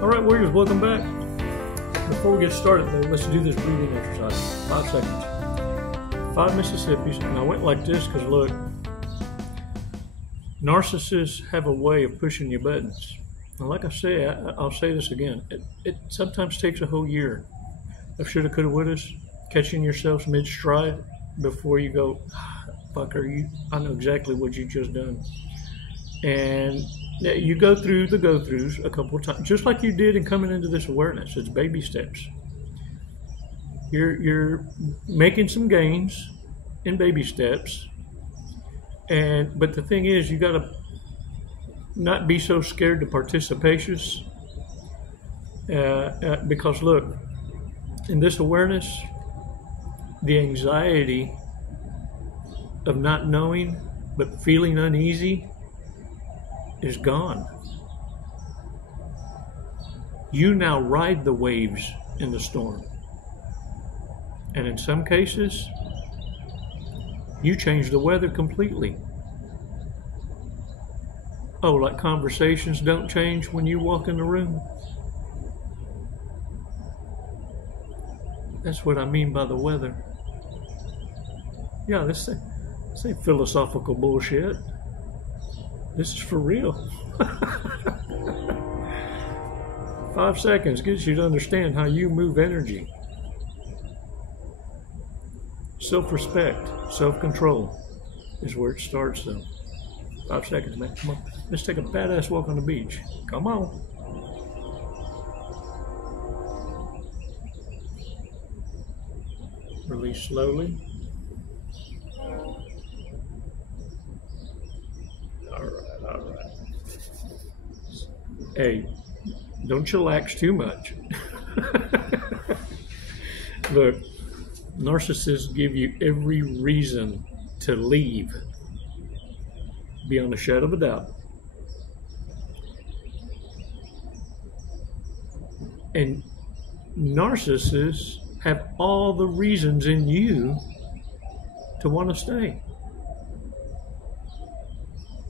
All right, Warriors, welcome back. Before we get started, though, let's do this breathing exercise. 5 seconds. 5 Mississippis, and I went like this because, look, narcissists have a way of pushing your buttons. And like I say, I'll say this again. It sometimes takes a whole year of shoulda, coulda, wouldas, catching yourselves mid-stride before you go, fucker, I know exactly what you just done. And you go through the go-throughs a couple of times, just like you did in coming into this awareness. It's baby steps. You're making some gains in baby steps, but the thing is, you got to not be so scared to participations, because look, in this awareness, the anxiety of not knowing but feeling uneasy is gone. You now ride the waves in the storm. And in some cases, you change the weather completely. Oh, like conversations don't change when you walk in the room? That's what I mean by the weather. Yeah, this ain't philosophical bullshit. This is for real. 5 seconds gets you to understand how you move energy. Self-respect, self-control is where it starts, though. 5 seconds, man. Come on. Let's take a badass walk on the beach. Come on. Release slowly. All right. Hey, don't chillax too much. Look, narcissists give you every reason to leave, beyond a shadow of a doubt. And narcissists have all the reasons in you to want to stay.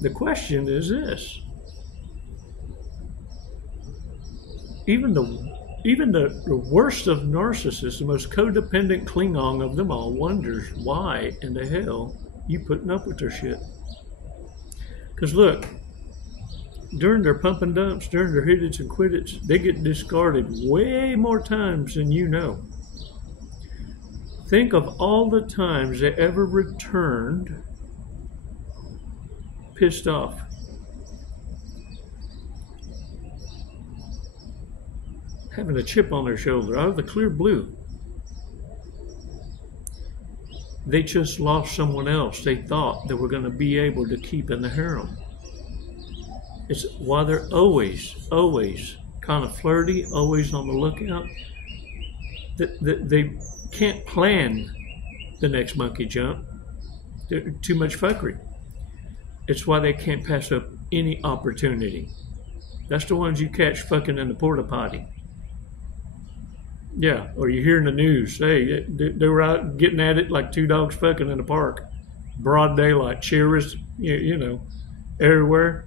The question is this: even the worst of narcissists, the most codependent Klingon of them all, wonders why in the hell you putting up with their shit. Because look, during their pump and dumps, during their hit its and quit its, they get discarded way more times than you know. Think of all the times they ever returned pissed off. Having a chip on their shoulder out of the clear blue. They just lost someone else they thought they were going to be able to keep in the harem. It's why they're always kind of flirty, always on the lookout. They can't plan the next monkey jump. They're too much fuckery. It's why they can't pass up any opportunity. That's the ones you catch fucking in the porta potty. Yeah, or you hear in the news, hey, they were out getting at it like two dogs fucking in the park. Broad daylight, cheers, you know, everywhere.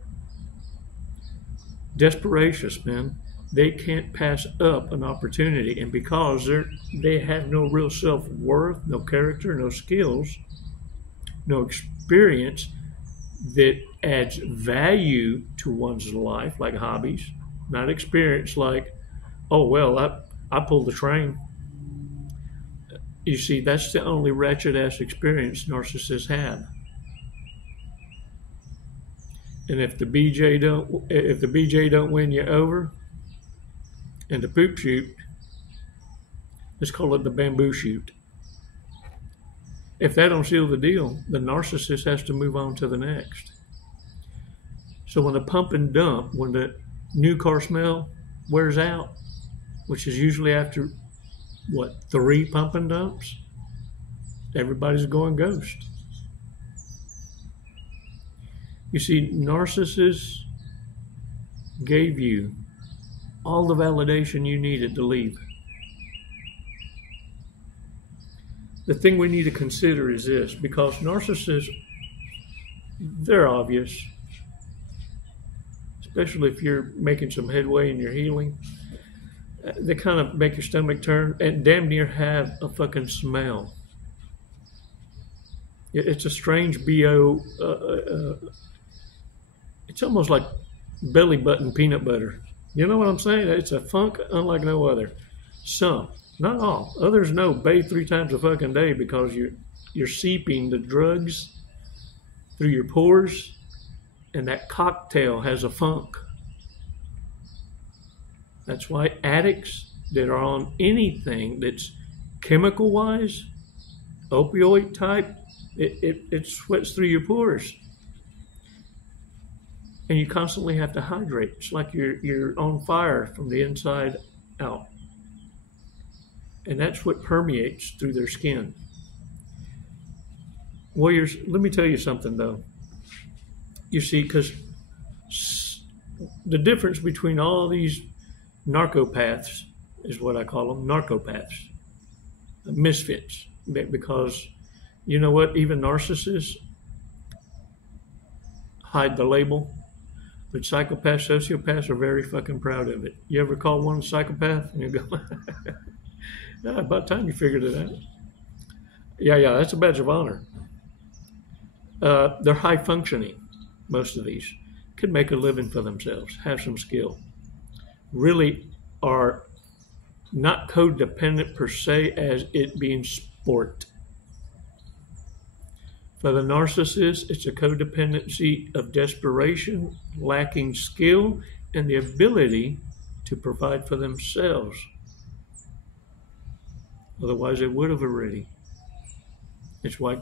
Desperacious, man. They can't pass up an opportunity, and because they have no real self-worth, no character, no skills, no experience that adds value to one's life, like hobbies, not experience like, oh, well, I pulled the train. You see, that's the only wretched-ass experience narcissists have. And if the BJ don't win you over, and the poop shoot, let's call it the bamboo shoot. If that don't seal the deal, the narcissist has to move on to the next. So when the pump and dump, when the new car smell wears out, which is usually after, 3 pump and dumps, everybody's going ghost. You see, narcissists gave you all the validation you needed to leave. The thing we need to consider is this, because narcissists, they're obvious. especially if you're making some headway in your healing. They kind of make your stomach turn and damn near have a fucking smell. It's a strange BO. It's almost like belly button peanut butter. You know what I'm saying? It's a funk unlike no other. Some, not all. Others know, bathe 3 times a fucking day because you're seeping the drugs through your pores, and that cocktail has a funk. That's why addicts that are on anything that's chemical-wise, opioid type, it sweats through your pores. And you constantly have to hydrate. It's like you're on fire from the inside out. And that's what permeates through their skin. Warriors, let me tell you something though. You see, because the difference between all these narcopaths is what I call them, narcopaths, misfits. Because you know what, even narcissists hide the label. But psychopaths, sociopaths are very fucking proud of it. You ever call one a psychopath? And you go, yeah, about time you figured it out. Yeah, that's a badge of honor. They're high functioning, most of these. Could make a living for themselves, have some skill. Really are not codependent per se as it being sport. For the narcissist, it's a codependency of desperation, lacking skill, and the ability to provide for themselves. Otherwise, they would have already. It's why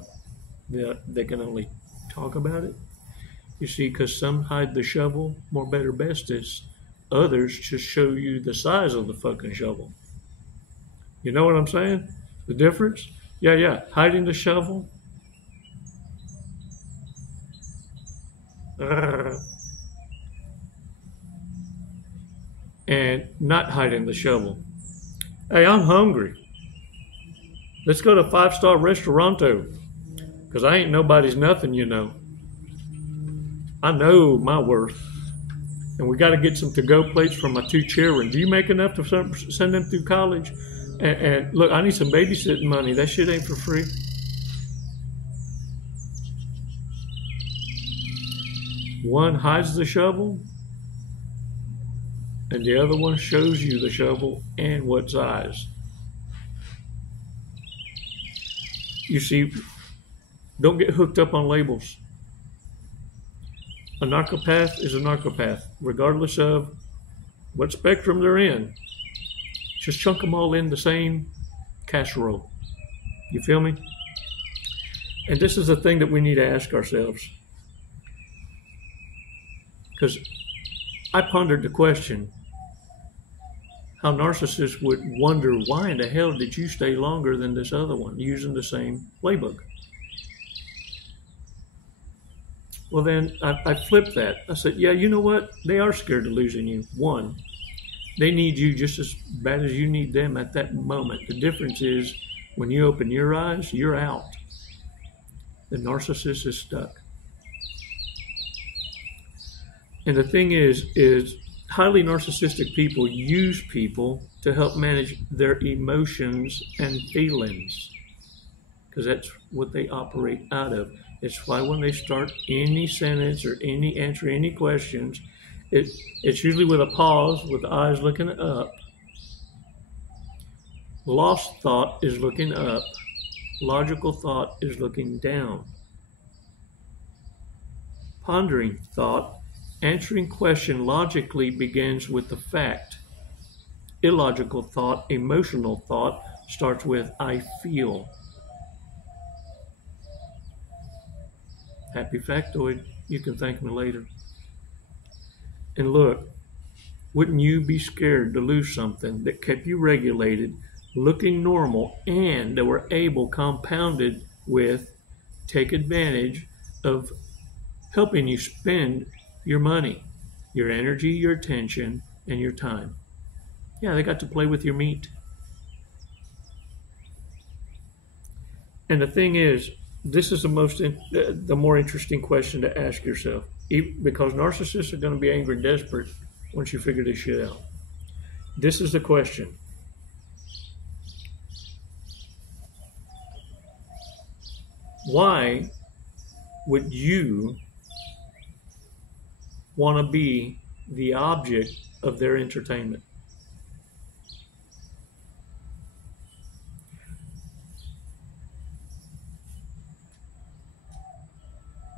they can only talk about it. You see, because some hide the shovel more, better, bestest. Others just show you the size of the fucking shovel. You know what I'm saying? The difference? Yeah. Hiding the shovel. And not hiding the shovel. Hey, I'm hungry. Let's go to 5-star restauranto. Because I ain't nobody's nothing, you know. I know my worth. And we got to get some to-go plates for my 2 children. Do you make enough to send them through college? And look, I need some babysitting money. That shit ain't for free. One hides the shovel, and the other one shows you the shovel and what size. You see, don't get hooked up on labels. A narcopath is a narcopath, regardless of what spectrum they're in. Just chunk them all in the same casserole. You feel me? And this is the thing that we need to ask ourselves. Because I pondered the question, how narcissists would wonder, why in the hell did you stay longer than this other one using the same playbook? Well, then I flipped that. I said, yeah, you know what? They are scared of losing you. One, they need you just as bad as you need them at that moment. The difference is when you open your eyes, you're out. The narcissist is stuck. And the thing is highly narcissistic people use people to help manage their emotions and feelings, because that's what they operate out of. It's why when they start any sentence or any answer, any questions, it's usually with a pause, with the eyes looking up. Lost thought is looking up. Logical thought is looking down. Pondering thought, answering question logically begins with the fact. Illogical thought, emotional thought, starts with I feel. Happy factoid. You can thank me later. And look, wouldn't you be scared to lose something that kept you regulated, looking normal, and that were able, compounded with, take advantage of helping you spend your money, your energy, your attention, and your time? Yeah, they got to play with your meat. And the thing is, this is the more interesting question to ask yourself. Because narcissists are going to be angry and desperate once you figure this shit out. This is the question. Why would you want to be the object of their entertainment?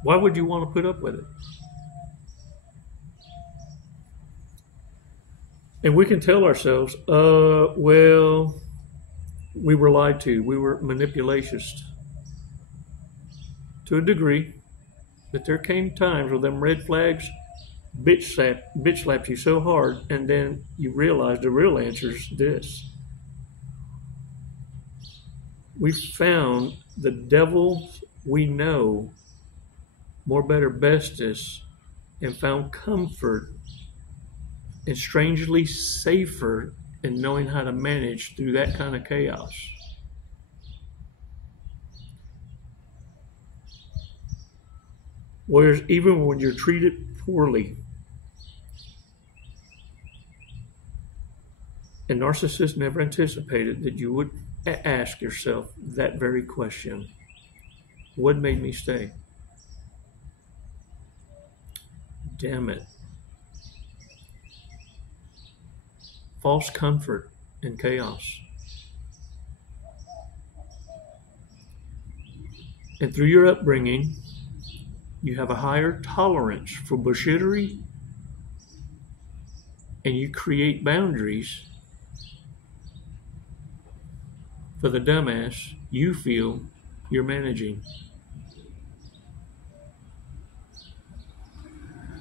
Why would you want to put up with it? And we can tell ourselves, well, we were lied to. We were manipulationist to a degree. But there came times where them red flags bitch slapped you so hard, and then you realize the real answer is this. We found the devils we know more, better, bestest, and found comfort and strangely safer in knowing how to manage through that kind of chaos. Whereas even when you're treated poorly, a narcissist never anticipated that you would ask yourself that very question. What made me stay? Damn it. False comfort in chaos. And through your upbringing, you have a higher tolerance for bullshittery, and you create boundaries for the dumbass you feel you're managing.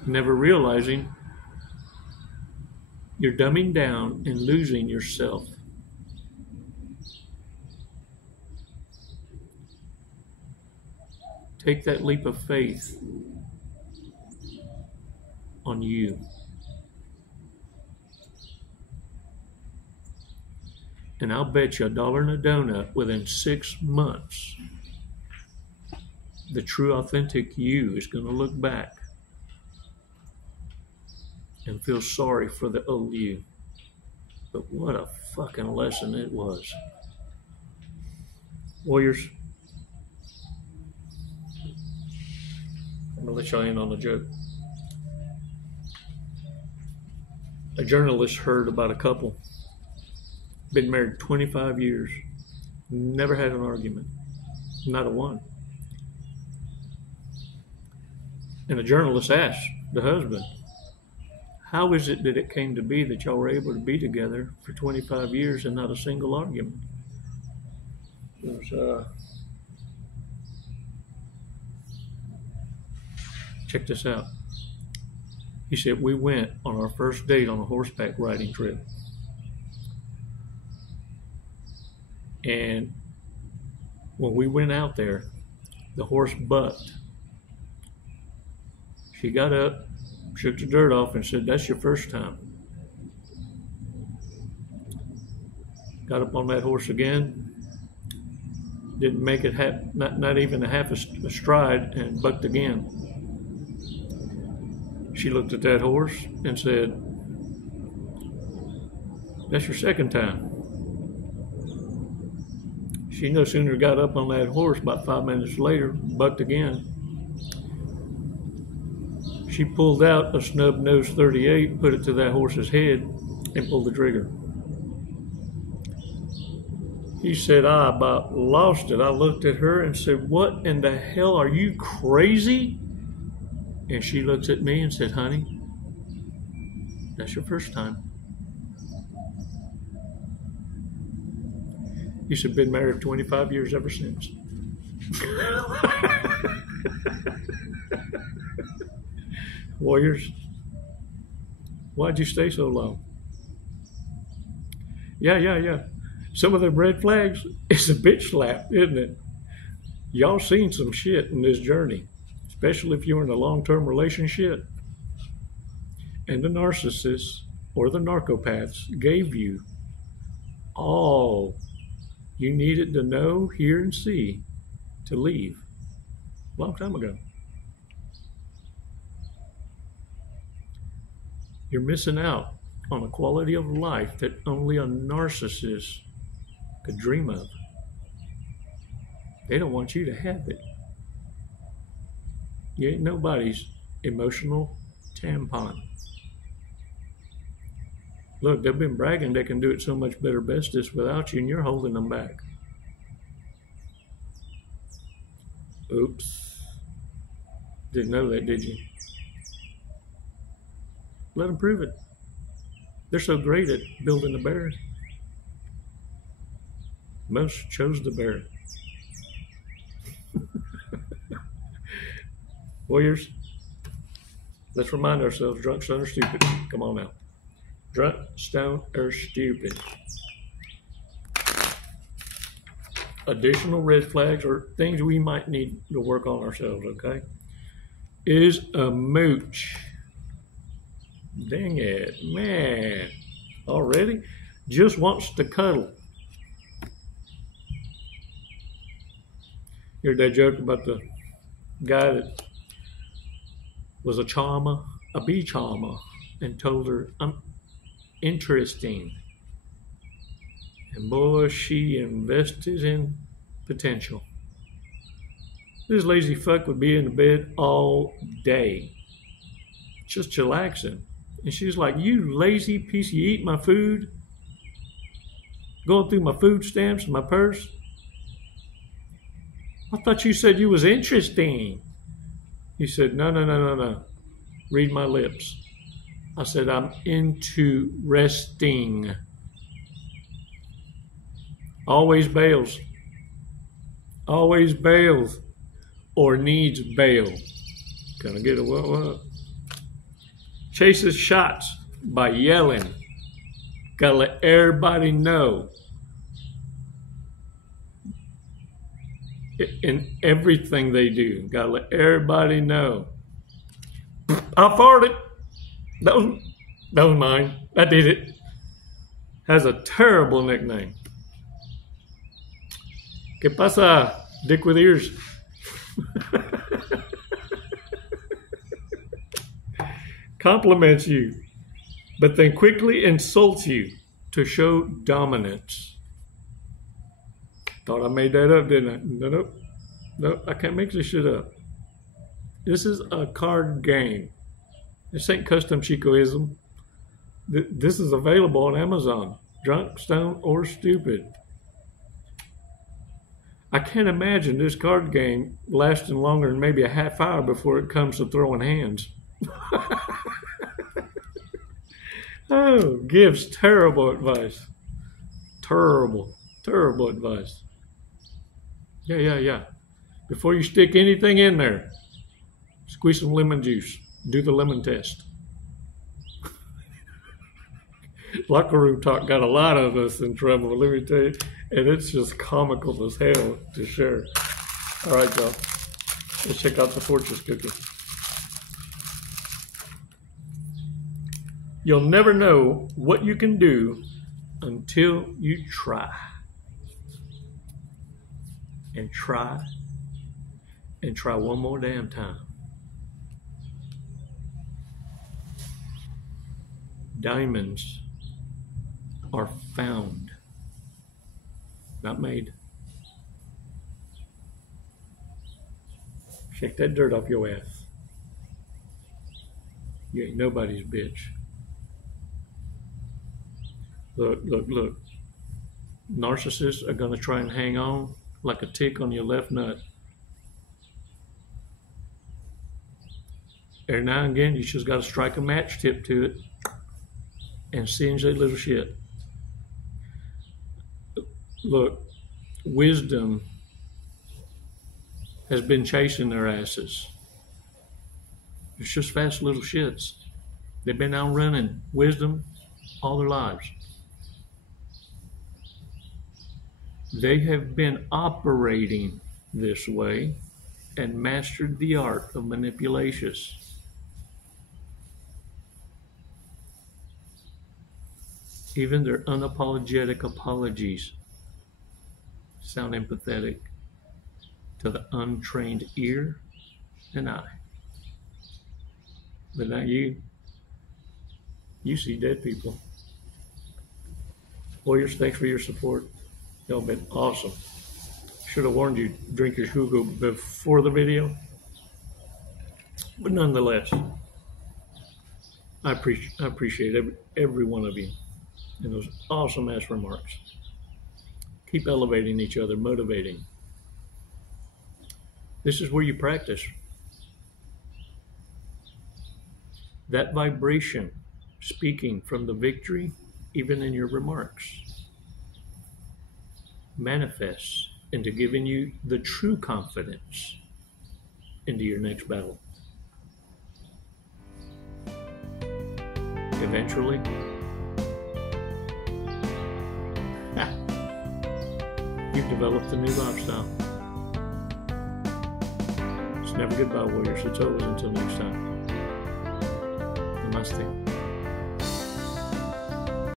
Never realizing you're dumbing down and losing yourself. Take that leap of faith on you. And I'll bet you $1 and a donut within 6 months, the true authentic you is going to look back and feel sorry for the old you. But what a fucking lesson it was. Warriors, I'm going to let y'all in on a joke. A journalist heard about a couple, been married 25 years, never had an argument, not a one. And the journalist asked the husband, how is it that it came to be that y'all were able to be together for 25 years and not a single argument? It was, check this out. He said, we went on our first date on a horseback riding trip. And when we went out there, the horse bucked. She got up, shook the dirt off, and said, that's your first time. Got up on that horse again, didn't make it not even a half a stride, and bucked again. She looked at that horse and said, that's your second time. She no sooner got up on that horse, about 5 minutes later, bucked again. She pulled out a snub-nosed .38, put it to that horse's head, and pulled the trigger. He said, I about lost it. I looked at her and said, what in the hell, are you crazy? And she looked at me and said, honey, that's your first time. He said, been married 25 years ever since. Warriors, why'd you stay so long? Yeah. Some of the red flags is a bitch slap, isn't it? Y'all seen some shit in this journey, especially if you're in a long-term relationship. And the narcissists or the narcopaths gave you all you needed to know, hear, and see to leave a long time ago. You're missing out on a quality of life that only a narcissist could dream of. They don't want you to have it. You ain't nobody's emotional tampon. Look, they've been bragging they can do it so much better bestest without you, and you're holding them back. Oops. Didn't know that, did you? Let them prove it. They're so great at building a bear. Most chose the bear. Warriors, let's remind ourselves, drunk, stoned, or stupid. Come on now. Drunk, stoned, or stupid. Additional red flags or things we might need to work on ourselves, okay? Is a mooch. Dang it, man. Already? Just wants to cuddle. You heard that joke about the guy that was a charmer, a bee charmer, and told her, I'm interesting. And boy, she invested in potential. This lazy fuck would be in the bed all day, just chillaxing. And she's like, you lazy piece, you eat my food, going through my food stamps and my purse. I thought you said you was interesting. He said, no. Read my lips. I said, I'm into resting. Always bails. Always bails. Or needs bail. Gonna get a what? Chases shots by yelling. Gotta let everybody know. In everything they do. Gotta let everybody know. I farted. That was mine. I did it. Has a terrible nickname. ¿Qué pasa, dick with ears? Compliments you, but then quickly insults you to show dominance. Thought I made that up, didn't I? Nope, I can't make this shit up. This is a card game. This ain't custom Chicoism. This is available on Amazon. Drunk, stoned, or stupid. I can't imagine this card game lasting longer than maybe a half hour before it comes to throwing hands. Oh, gives terrible advice. Terrible advice. Yeah. Before you stick anything in there, squeeze some lemon juice. Do the lemon test. Locker room talk got a lot of us in trouble, let me tell you. And it's just comical as hell to share. All right, y'all. Let's check out the fortress cookie. You'll never know what you can do until you try. And try. And try one more damn time. Diamonds are found, not made. Shake that dirt off your ass. You ain't nobody's bitch. Look. Narcissists are going to try and hang on like a tick on your left nut. Every now and again, you just got to strike a match tip to it and singe that little shit. Look, wisdom has been chasing their asses. It's just fast little shits. They've been out running wisdom all their lives. They have been operating this way and mastered the art of manipulation. Even their unapologetic apologies sound empathetic to the untrained ear and eye. But not you. You see dead people. Warriors, thanks for your support. Y'all been awesome. Should have warned you, drink your jugo before the video. But nonetheless, I appreciate every one of you and those awesome ass remarks. Keep elevating each other, motivating. This is where you practice. That vibration, speaking from the victory, even in your remarks, manifests into giving you the true confidence into your next battle. Eventually, you've developed a new lifestyle. It's never goodbye, warriors. It's always until next time. Namaste.